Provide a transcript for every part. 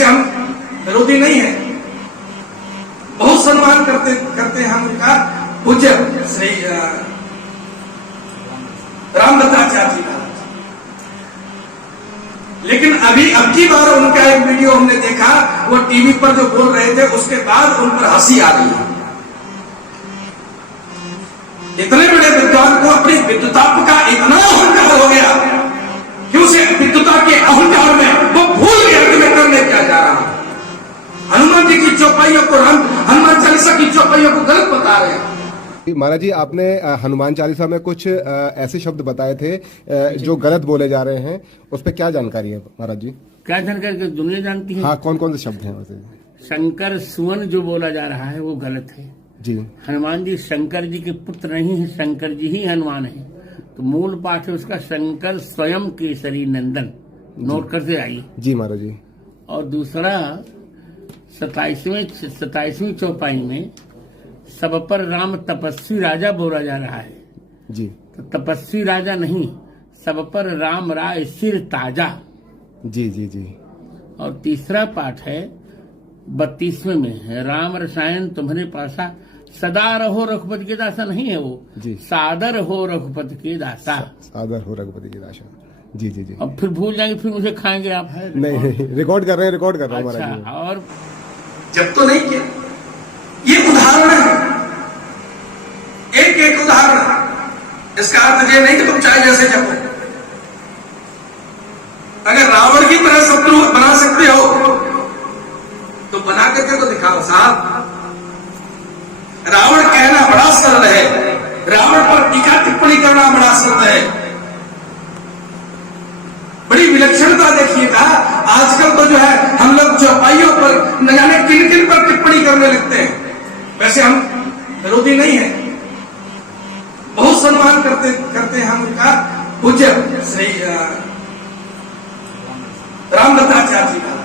वैसे हम विरोधी नहीं है, बहुत सम्मान करते हैं हम उनका, पूज्य श्री रामदत्ताचार्य जी का। लेकिन अब की बार उनका एक वीडियो हमने देखा, वो टीवी पर जो बोल रहे थे उसके बाद उन पर हंसी आ रही है। इतने बड़े विद्वान को अपनी विद्वता का इतना अहंकार हो गया कि उसे विद्वता के अहंकार में वो भूल गया कि मैं करने क्या जा रहा हूं। हनुमान जी की चौपाइयों को, हनुमान चालीसा की चौपाइयों को गलत बता रहे हैं। महाराज जी, आपने हनुमान चालीसा में कुछ ऐसे शब्द बताए थे जो गलत बोले जा रहे हैं, उस पर क्या जानकारी है महाराज जी? क्या जानकारी दुनिया जानती है? हाँ, कौन कौन से शब्द हैं वैसे? शंकर सुवन जो बोला जा रहा है वो गलत है जी। हनुमान जी शंकर जी के पुत्र नहीं है, शंकर जी ही हनुमान है। तो मूल पाठ है उसका शंकर स्वयं केसरी नंदन, नोट करते आइए जी महाराज जी। और दूसरा 27वीं चौपाई में सब पर राम तपस्वी राजा बोला जा रहा है जी। तो तपस्वी राजा नहीं, सब पर राम राय सिर ताजा। जी जी जी। और तीसरा पाठ है 32वें में है, राम रसायन तुम्हारे पासा, सदा रहो रघुपति के दासा नहीं है वो जी, सादर हो रघुपति के दासा। सादर हो रघुपति के दासा। जी जी जी। अब फिर भूल जाएंगे, फिर मुझे खाएंगे आप। है नहीं, रिकॉर्ड कर रहे हैं, रिकॉर्ड कर रहे हैं अच्छा, महाराज जी। और जब तो नहीं किया, ये उदाहरण है, एक उदाहरण। इसका अर्थ ये नहीं कि तुम चाहे जैसे जपो। अगर रावण की तरह शत्रु बना सकते हो तो बना करके तो दिखाओ साहब। रावण कहना बड़ा सरल है, रावण पर टीका टिप्पणी करना बड़ा सरल है। बड़ी विलक्षणता देखिएगा, आजकल तो जो है हम लोग चौपाइयों पर न जाने किन किन पर टिप्पणी करने लगते हैं। वैसे हम विरोधी नहीं है, बहुत सम्मान करते हैं हम उनका, पूज्य श्री रामदत्ताचार्य जी का।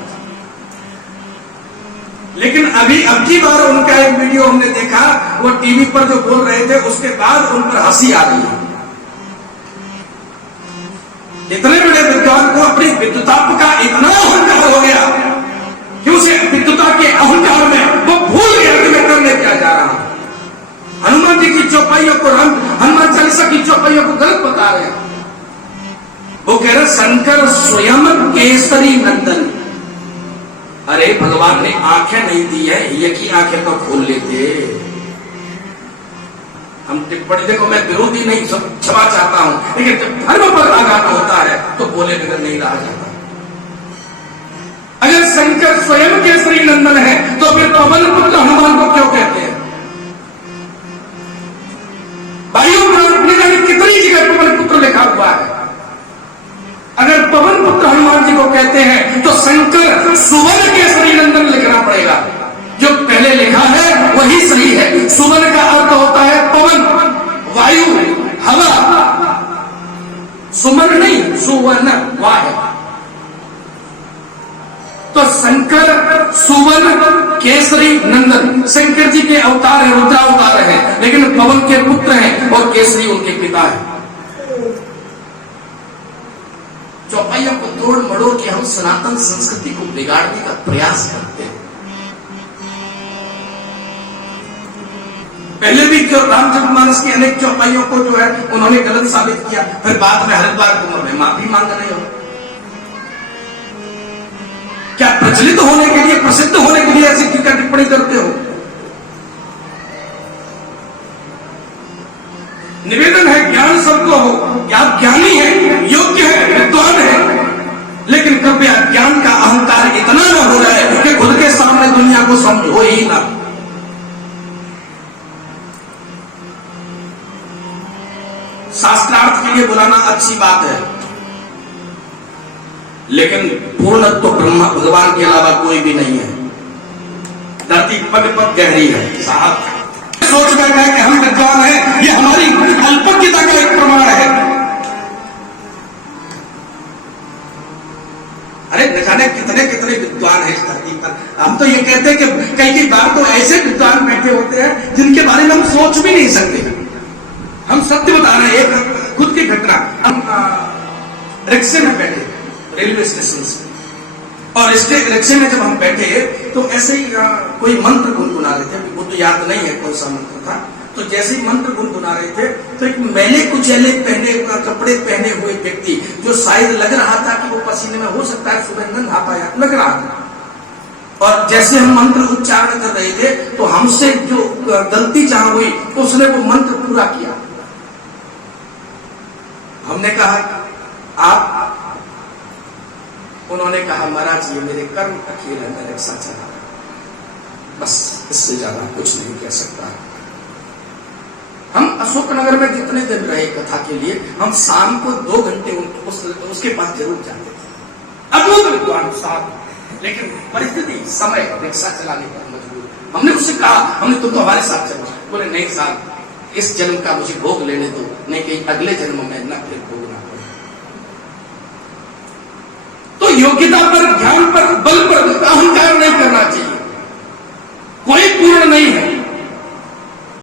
लेकिन अब की बार उनका एक वीडियो हमने देखा, वो टीवी पर जो बोल रहे थे उसके बाद उन पर हंसी आ रही है। इतने बड़े विद्वान को अपनी विद्वता का इतना अहंकार हो गया कि उसे विद्वता के अहंकार में वो भूल गया कि मैं करने क्या जा रहा हूं। हनुमान जी की चौपाइयों को, हनुमान चालीसा की चौपाइयों को गलत बता रहे हैं। वो कह रहे शंकर स्वयं केसरी नंदन। अरे भगवान ने आंखें नहीं दी है, ये की आंखें तो खोल लेते। हम टिप्पणी, देखो मैं विरोधी नहीं, क्षमा चाहता हूं, लेकिन जब धर्म पर आघात होता है तो बोले बगैर नहीं रहा जाता। अगर शंकर स्वयं केसरी नंदन है तो फिर पवन पुत्र हनुमान को क्यों कहते हैं? वायु पुराण में कितनी जगह पवन पुत्र लिखा हुआ है। अगर पवन पुत्र हनुमान जी को कहते हैं तो शंकर सुवन केसरी नंदन लिखना पड़ेगा। जो पहले लिखा है वही सही है। सुवन का अर्थ होता है पवन, वायु, हवा। सुमन नहीं, सुवन वाह है। तो शंकर सुवन केसरी नंदन, शंकर जी के अवतार है, रुद्रावतार है, लेकिन पवन के पुत्र हैं और केसरी उनके पिता है। चौपाइयों को तोड़ मड़ोड़ के हम सनातन संस्कृति को बिगाड़ने का प्रयास करते हैं। पहले भी रामचरितमानस की अनेक चौपाइयों को जो है उन्होंने गलत साबित किया, फिर बाद में हरिद्वार कुंभ में माफी मांग रहे हो। क्या प्रचलित होने के लिए, प्रसिद्ध होने के लिए ऐसी टीका टिप्पणी करते हो? निवेदन है ज्ञान सबको हो, आप ज्ञानी हैं, योग्य है, विद्वान है, लेकिन कृपया ज्ञान का अहंकार इतना न हो जाए कि खुद के सामने दुनिया को समझो ही ना। शास्त्रार्थ के लिए बुलाना अच्छी बात है, लेकिन पूर्णत्व तो ब्रह्मा भगवान के अलावा कोई भी नहीं है। धरती पग पग गहरी है साहब। सोच बैठा है कि हम विद्वान हैं, ये हमारी अल्पज्ञता का एक प्रमाण है। अरे न जाने कितने कितने विद्वान हैं इस धरती पर। हम तो ये कहते हैं कि कई बार तो ऐसे विद्वान बैठे होते हैं जिनके बारे में हम सोच भी नहीं सकते। हम सत्य बता रहे हैं, एक खुद की घटना। हम रिक्शे में बैठे रेलवे स्टेशन से, और स्टेज रिक्शे में जब हम बैठे तो ऐसे ही कोई मंत्र गुनगुना रहे थे, वो तो याद नहीं है कौन सा मंत्र था। तो जैसे ही मंत्र गुनगुना रहे थे तो एक मैले कुचैले कपड़े पहने हुए व्यक्ति, जो शायद लग रहा था कि वो पसीने में हो सकता है सुगंध नहा पाया, लग रहा था। और जैसे हम मंत्र उच्चारण कर रहे थे तो हमसे जो गलती जहां हुई उसने वो मंत्र पूरा किया। हमने कहा आप, उन्होंने कहा महाराज ये मेरे कर्म का खेल है, मैं रिक्शा चला, बस इससे ज्यादा कुछ नहीं कह सकता। हम अशोकनगर में जितने दिन रहे कथा के लिए, हम शाम को 2 घंटे उसके पास जरूर जाते थे। अद्भुत विद्वान साहब, लेकिन परिस्थिति समय रिक्शा चलाने पर मजबूर। हमने उससे कहा, हमने तुम तो हमारे साथ चलो। बोले नहीं साहब, इस जन्म का मुझे भोग लेने दो, नहीं कहीं अगले जन्म में न फिर भोगना पड़े। तो योग्यता पर, ज्ञान पर, बल पर अहंकार नहीं करना चाहिए। कोई पूर्ण नहीं है।